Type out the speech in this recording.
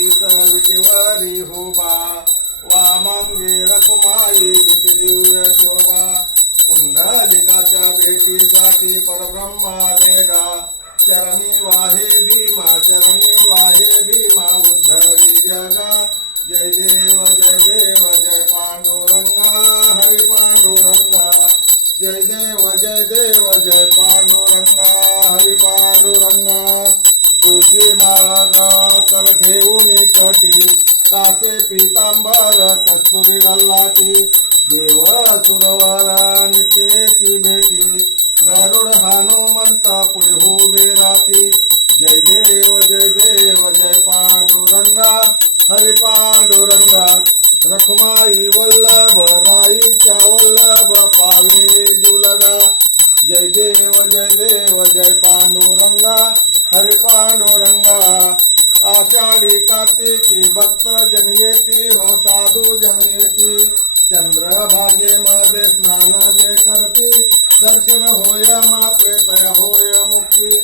देवी सवितेवरी हुबा वामांगी रखुमाई दिसे दिव्य शोभा पुंडलिकाच्या भेटीसाठी परब्रह्मा लेगा चरणी वाहे भीमा उद्धरी जगा जय देव जय पांडुरंगा हरी पांडुरंगा जय देव जय पांडुरंगा हरी पांडुरंगा तुळशी माळा कर ठेवून कटी तासे पितांबर कस्तुरी ललाटी देव सुरवर नित्य भेटी गरुड हनुमंत पुढे उभे राती जय देव जय पांडुरंगा हरी पांडुरंगा रखुमाई वल्लभ राईच्या वल्लभ पावे जुलगा जय देव जय पांडुरंगा हरी पांडुरंगा आषाढी कार्तिकी भक्त जन येती हो साधू जन येती चंद्रभागेमध्ये स्नान जे करती दर्शन होय मात्रे तय होय मुक्ती